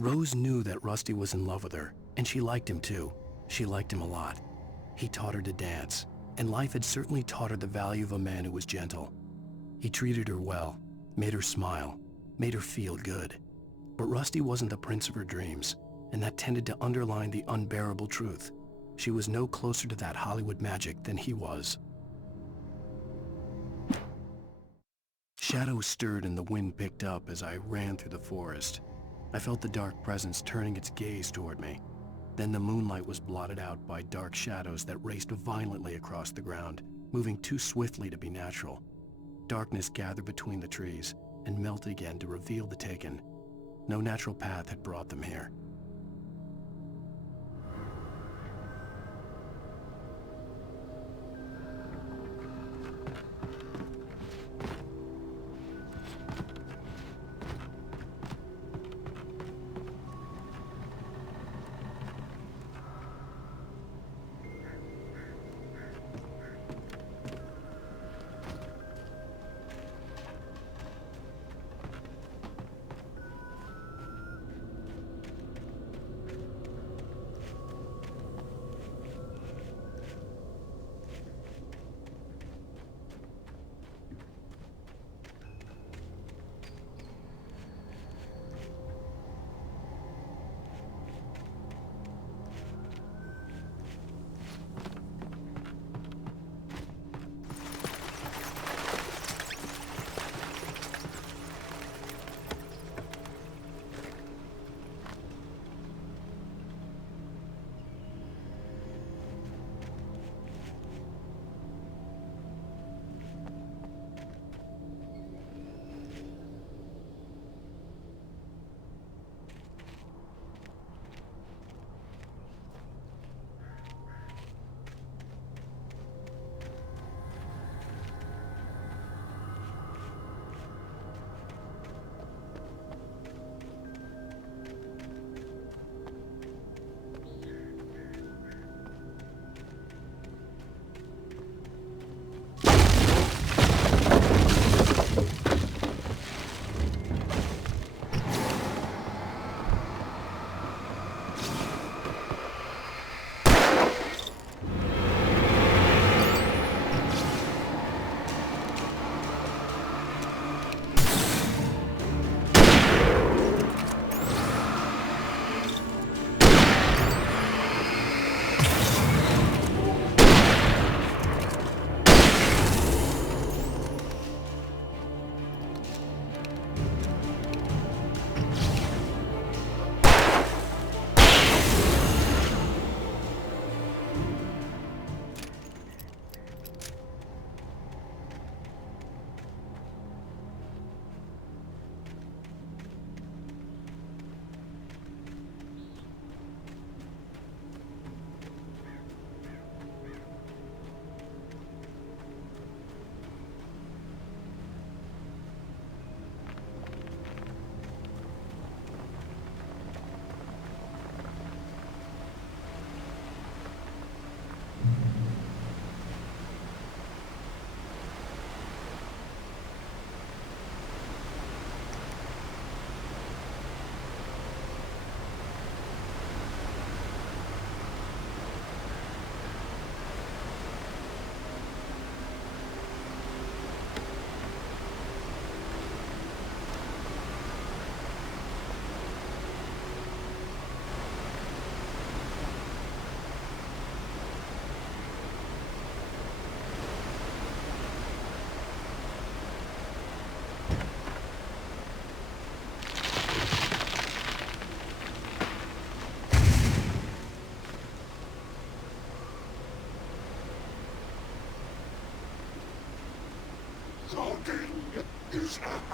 Rose knew that Rusty was in love with her, and she liked him too. She liked him a lot. He taught her to dance, and life had certainly taught her the value of a man who was gentle. He treated her well, made her smile, made her feel good. But Rusty wasn't the prince of her dreams, and that tended to underline the unbearable truth. She was no closer to that Hollywood magic than he was. Shadows stirred and the wind picked up as I ran through the forest. I felt the dark presence turning its gaze toward me. Then the moonlight was blotted out by dark shadows that raced violently across the ground, moving too swiftly to be natural. Darkness gathered between the trees and melted again to reveal the taken. No natural path had brought them here.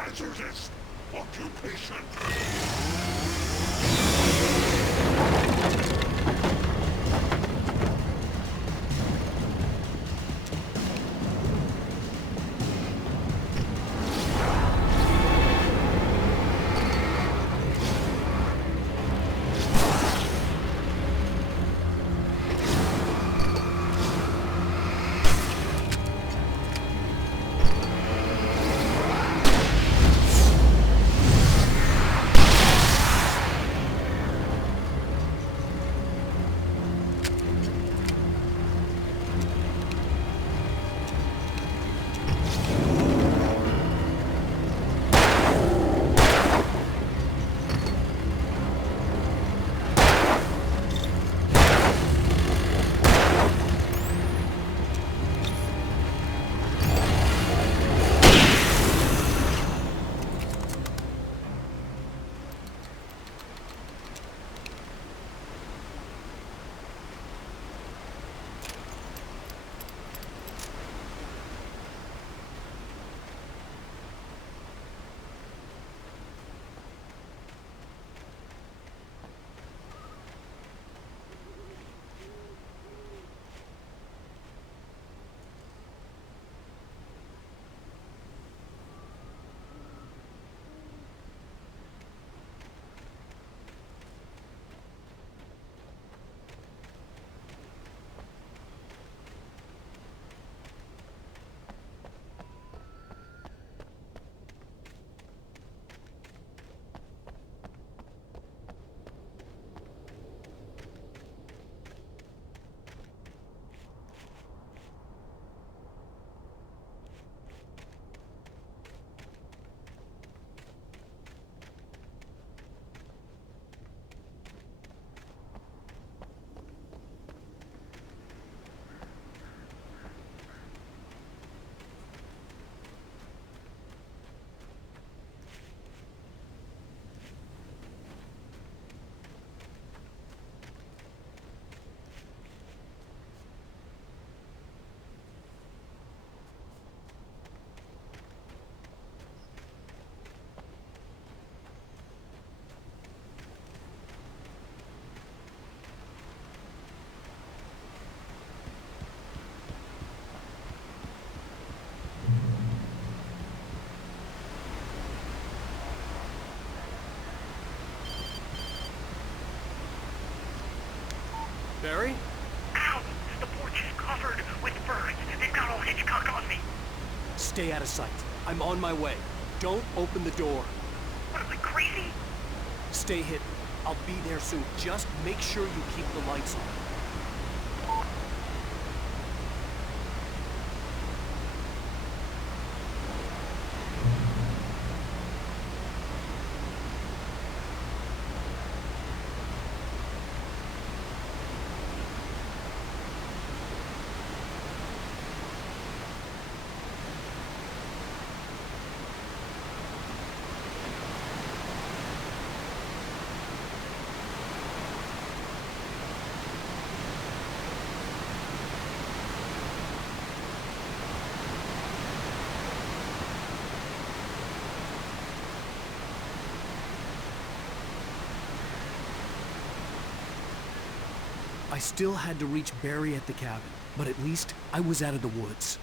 hazardous occupation. Barry? Ow! The porch is covered with birds. They've got all Hitchcock on me. Stay out of sight. I'm on my way. Don't open the door. What am I, crazy? Stay hidden. I'll be there soon. Just make sure you keep the lights on. I still had to reach Barry at the cabin, but at least I was out of the woods.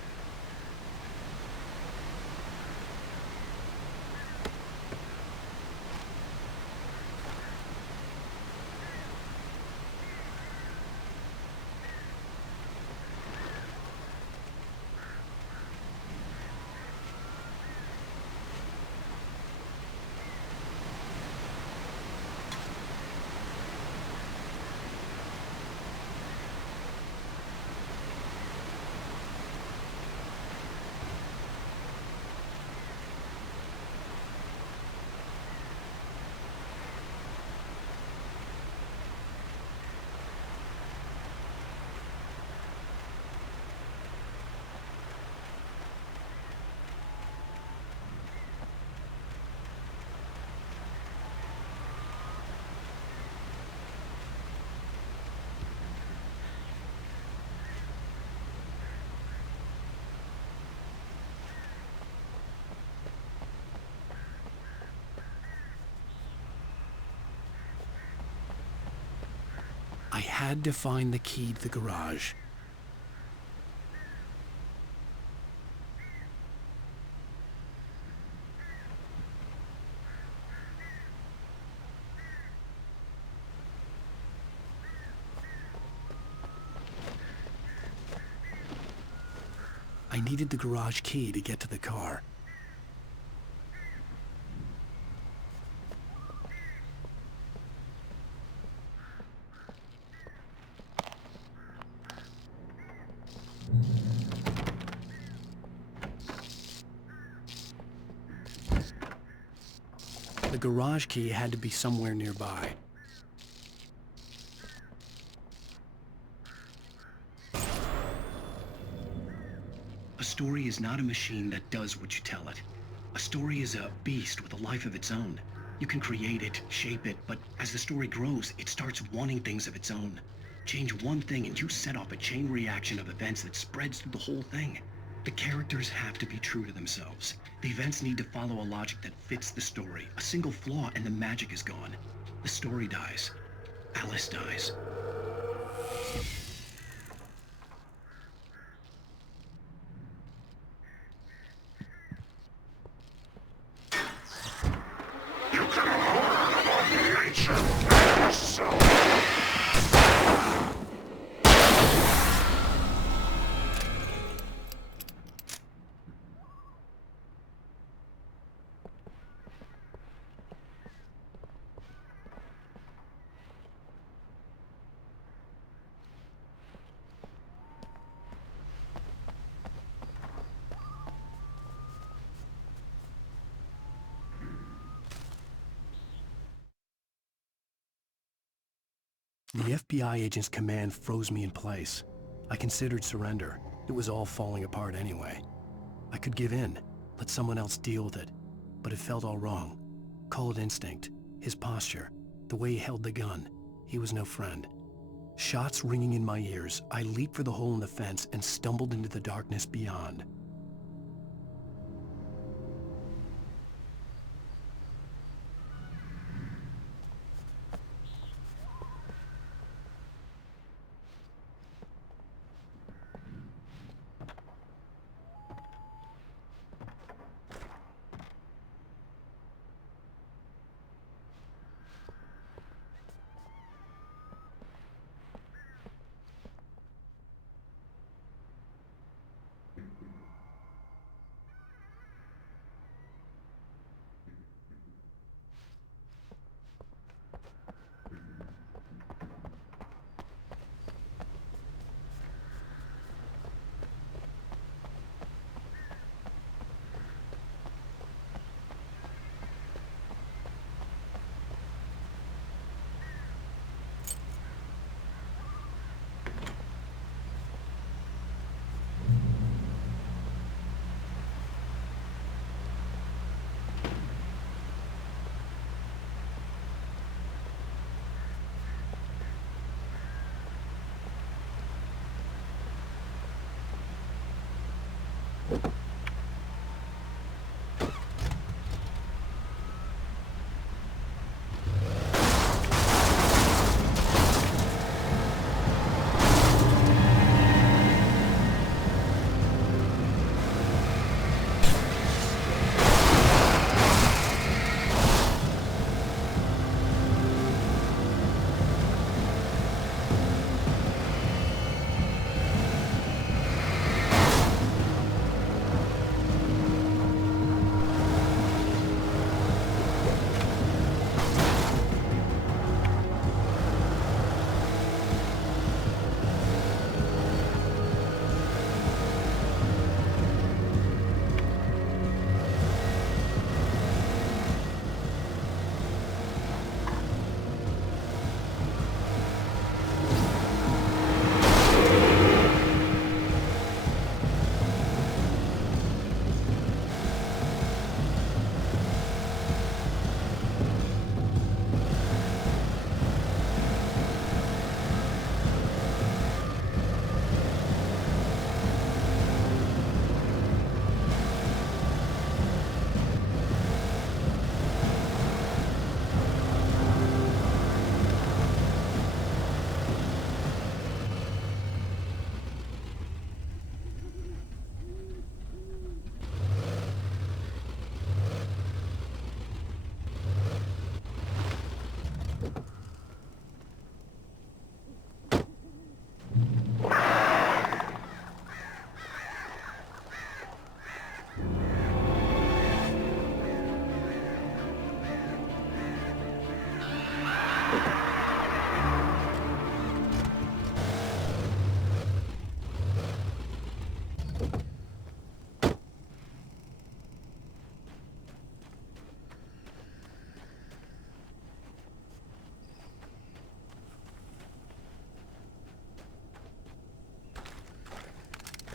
I had to find the key to the garage. I needed the garage key to get to the car. The garage key had to be somewhere nearby. A story is not a machine that does what you tell it. A story is a beast with a life of its own. You can create it, shape it, but as the story grows, it starts wanting things of its own. Change one thing and you set off a chain reaction of events that spreads through the whole thing. The characters have to be true to themselves. The events need to follow a logic that fits the story. A single flaw and the magic is gone. The story dies. Alice dies. You can learn about nature and yourself. The FBI agent's command froze me in place. I considered surrender. It was all falling apart anyway. I could give in, let someone else deal with it, but it felt all wrong. Call it instinct, his posture, the way he held the gun. He was no friend. Shots ringing in my ears, I leaped for the hole in the fence and stumbled into the darkness beyond.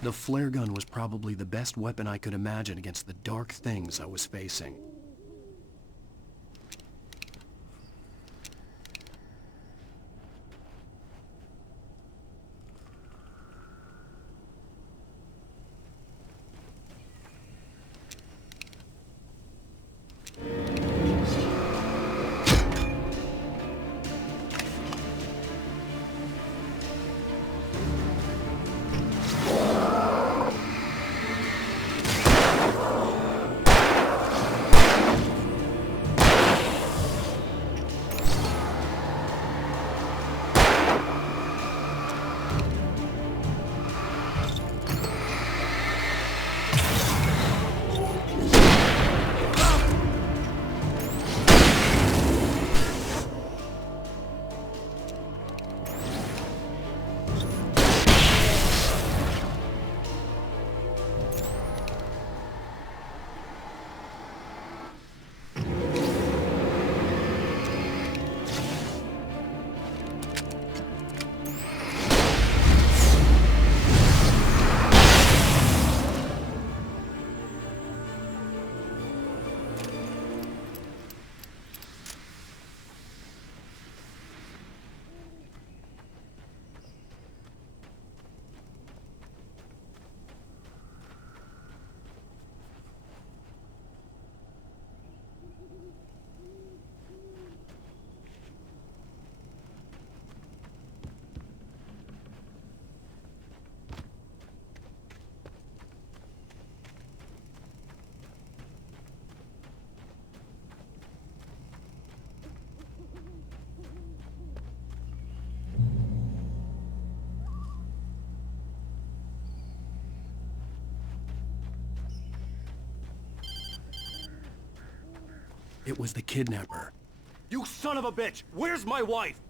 The flare gun was probably the best weapon I could imagine against the dark things I was facing. It was the kidnapper. You son of a bitch! Where's my wife?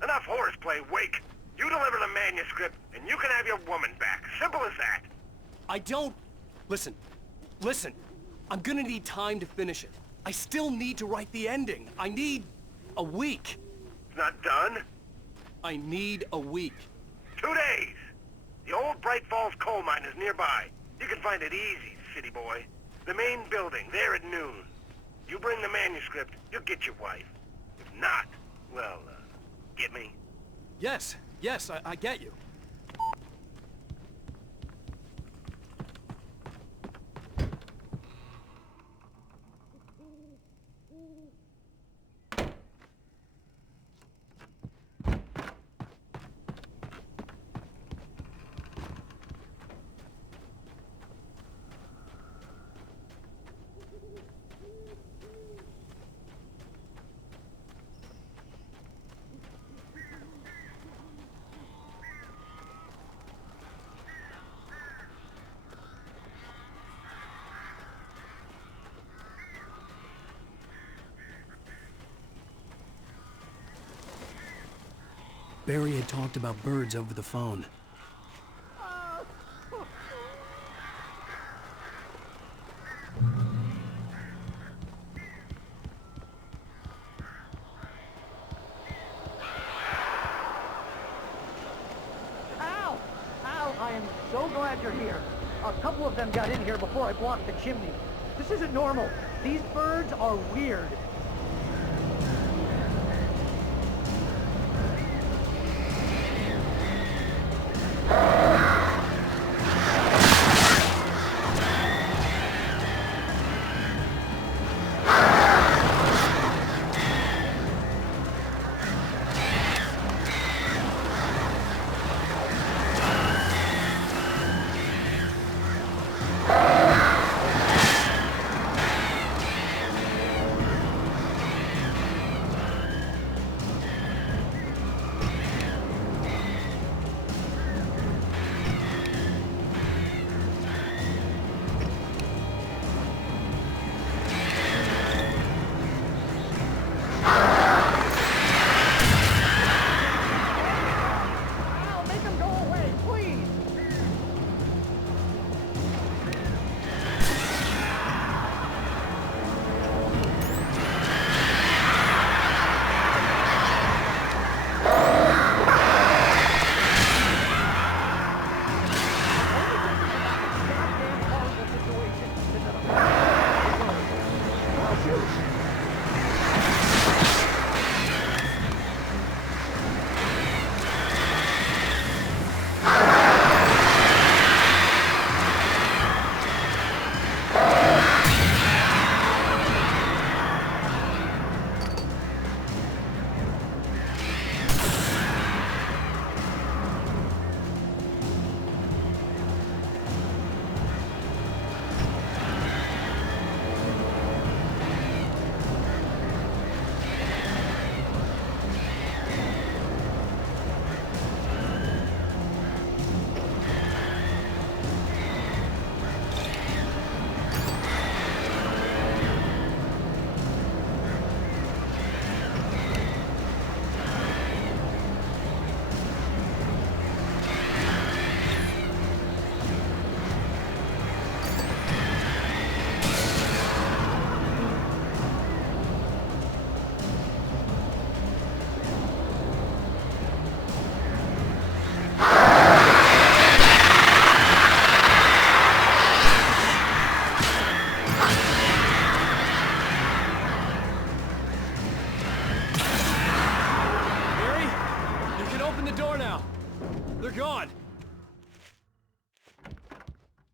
Enough horseplay, Wake. You deliver the manuscript, and you can have your woman back. Simple as that. I don't... Listen. I'm gonna need time to finish it. I still need to write the ending. I need... a week. It's not done. I need a week. 2 days. The old Bright Falls coal mine is nearby. You can find it easy, city boy. The main building, there at noon. You bring the manuscript, you'll get your wife. If not, well, get me? Yes, I get you. Barry had talked about birds over the phone. Ow! I am so glad you're here. A couple of them got in here before I blocked the chimney. This isn't normal. These birds are weird.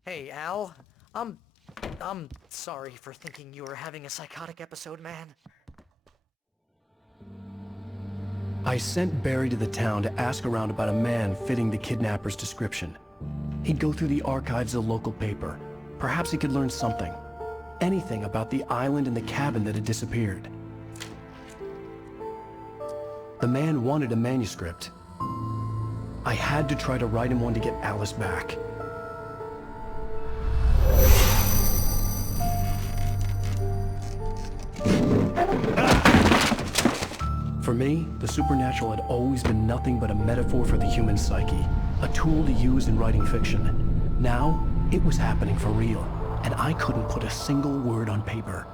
Hey, Al. I'm sorry for thinking you were having a psychotic episode, man. I sent Barry to the town to ask around about a man fitting the kidnapper's description. He'd go through the archives of the local paper. Perhaps he could learn something. Anything about the island and the cabin that had disappeared. The man wanted a manuscript. I had to try to write him one to get Alice back. For me, the supernatural had always been nothing but a metaphor for the human psyche, a tool to use in writing fiction. Now, it was happening for real, and I couldn't put a single word on paper.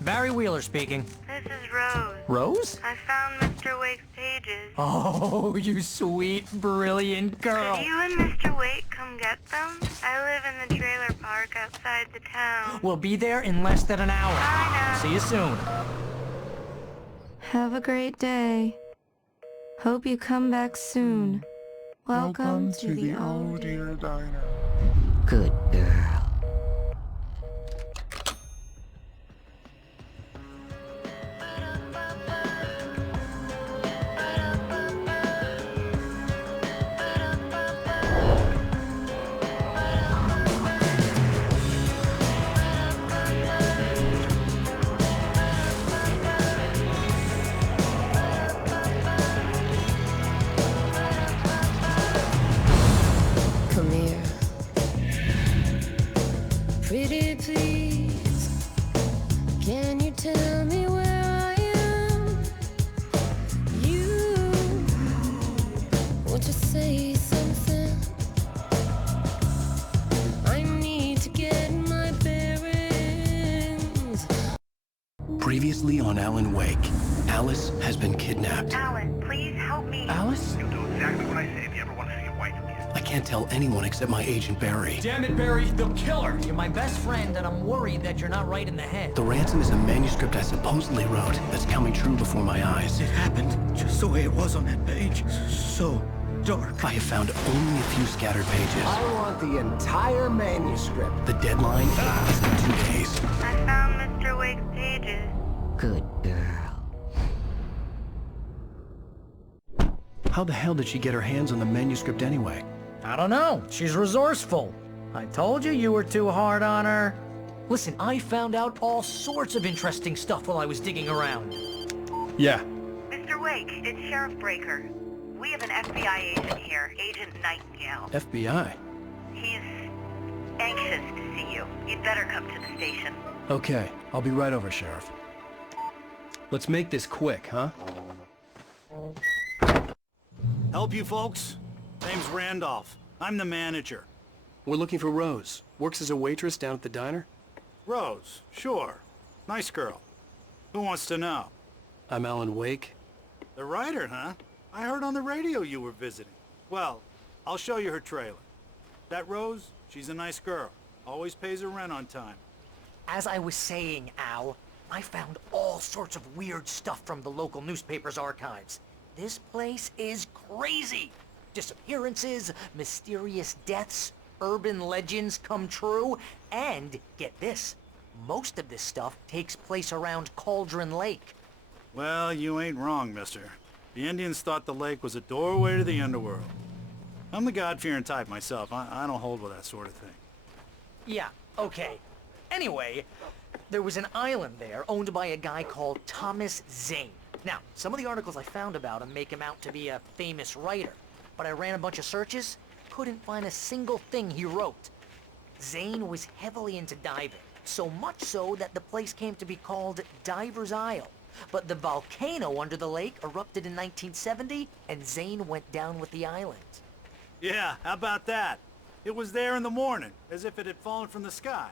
Barry Wheeler speaking. This is Rose. Rose? I found Mr. Wake's pages. Oh, you sweet, brilliant girl. Could you and Mr. Wake come get them? I live in the trailer park outside the town. We'll be there in less than an hour. Bye now. See you soon. Have a great day. Hope you come back soon. Welcome to the old dear diner. Good girl. Come here. Pretty please, can you tell me where I am? You, won't you say something? I need to get my bearings. Previously on Alan Wake, Alice has been kidnapped. Alan, please help me. Alice? You'll do exactly what I say if you ever want to see your wife again. I can't tell anyone except my agent Barry. Damn it, Barry, they'll kill her! You're my best friend, and I'm worried that you're not right in the head. The ransom is a manuscript I supposedly wrote that's coming true before my eyes. It happened just the way it was on that page. So dark. I have found only a few scattered pages. I want the entire manuscript. The deadline is in 2 days. I found Mr. Wake's pages. Good girl. How the hell did she get her hands on the manuscript anyway? I don't know. She's resourceful. I told you were too hard on her. Listen, I found out all sorts of interesting stuff while I was digging around. Yeah. Mr. Wake, it's Sheriff Breaker. We have an FBI agent here, Agent Nightingale. FBI? He's anxious to see you. You'd better come to the station. Okay, I'll be right over, Sheriff. Let's make this quick, huh? Help you folks? Name's Randolph. I'm the manager. We're looking for Rose. Works as a waitress down at the diner. Rose, sure. Nice girl. Who wants to know? I'm Alan Wake. The writer, huh? I heard on the radio you were visiting. Well, I'll show you her trailer. That Rose, she's a nice girl. Always pays her rent on time. As I was saying, Al, I found all sorts of weird stuff from the local newspaper's archives. This place is crazy. Disappearances, mysterious deaths, urban legends come true, and get this, most of this stuff takes place around Cauldron Lake. Well, you ain't wrong, mister. The Indians thought the lake was a doorway to the underworld. I'm the God-fearing type myself. I don't hold with that sort of thing. Yeah, okay. Anyway, there was an island there owned by a guy called Thomas Zane. Now, some of the articles I found about him make him out to be a famous writer, but I ran a bunch of searches, couldn't find a single thing he wrote. Zane was heavily into diving, so much so that the place came to be called Diver's Isle. But the volcano under the lake erupted in 1970, and Zane went down with the island. Yeah, how about that? It was there in the morning, as if it had fallen from the sky.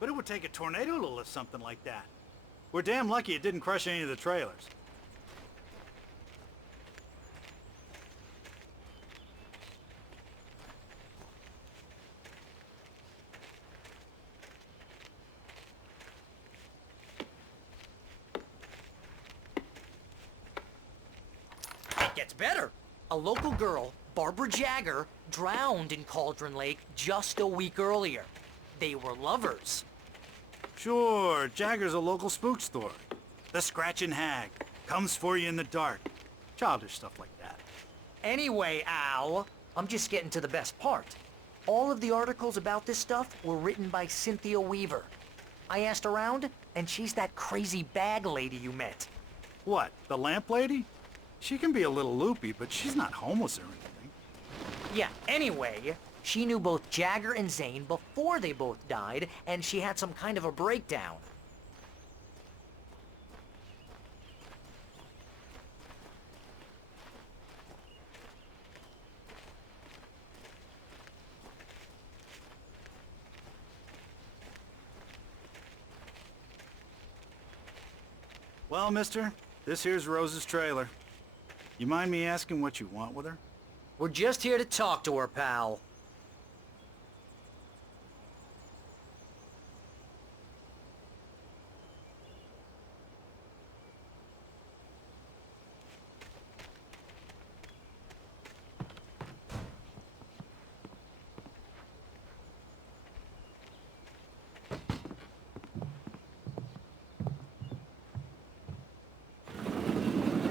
But it would take a tornado to lift something like that. We're damn lucky it didn't crush any of the trailers. gets better. A local girl, Barbara Jagger, drowned in Cauldron Lake just a week earlier. They were lovers. Sure, Jagger's a local spook store. The Scratching Hag. Comes for you in the dark. Childish stuff like that. Anyway, Al, I'm just getting to the best part. All of the articles about this stuff were written by Cynthia Weaver. I asked around, and she's that crazy bag lady you met. What, the lamp lady? She can be a little loopy, but she's not homeless or anything. Yeah, anyway, she knew both Jagger and Zane before they both died, and she had some kind of a breakdown. Well, mister, this here's Rose's trailer. You mind me asking what you want with her? We're just here to talk to her, pal.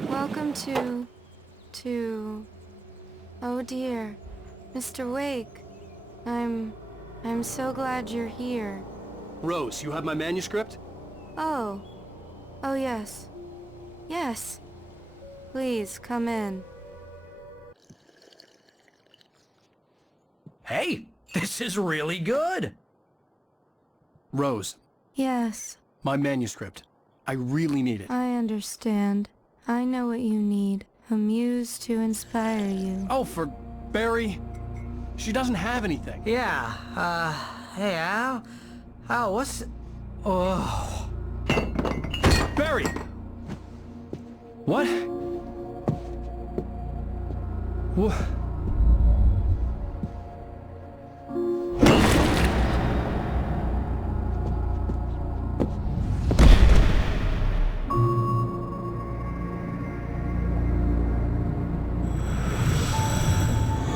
Welcome to... Oh dear, Mr. Wake. I'm so glad you're here. Rose, you have my manuscript? Oh. Oh yes. Yes. Please, come in. Hey, this is really good. Rose, Yes, my manuscript. I really need it. I understand. I know what you need. A muse to inspire you. Oh, for Barry? She doesn't have anything. Yeah, hey, Al? Al, what's... Oh... Barry! What? What?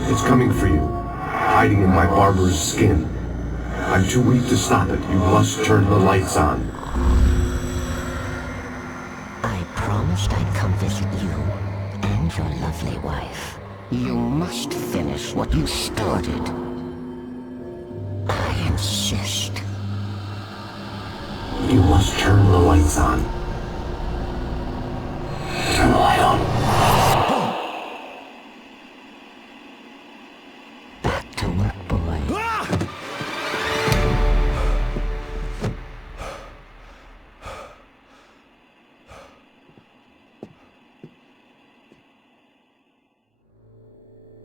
It's coming for you, hiding in my barber's skin. I'm too weak to stop it. You must turn the lights on. I promised I'd come visit you and your lovely wife. You must finish what you started. I insist. You must turn the lights on. Turn the light on. Back to work, boy.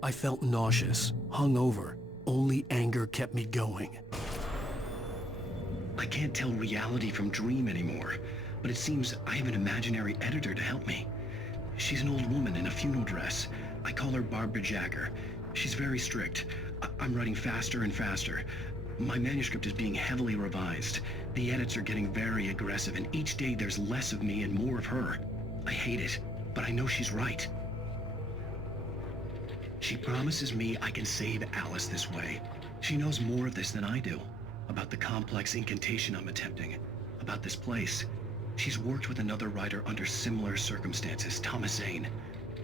I felt nauseous, hungover. Only anger kept me going. I can't tell reality from dream anymore, but it seems I have an imaginary editor to help me. She's an old woman in a funeral dress. I call her Barbara Jagger. She's very strict. I'm writing faster and faster. My manuscript is being heavily revised. The edits are getting very aggressive, and each day there's less of me and more of her. I hate it, but I know she's right. She promises me I can save Alice this way. She knows more of this than I do. About the complex incantation I'm attempting. About this place. She's worked with another writer under similar circumstances, Thomas Zane.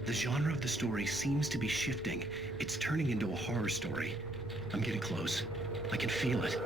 The genre of the story seems to be shifting. It's turning into a horror story. I'm getting close. I can feel it.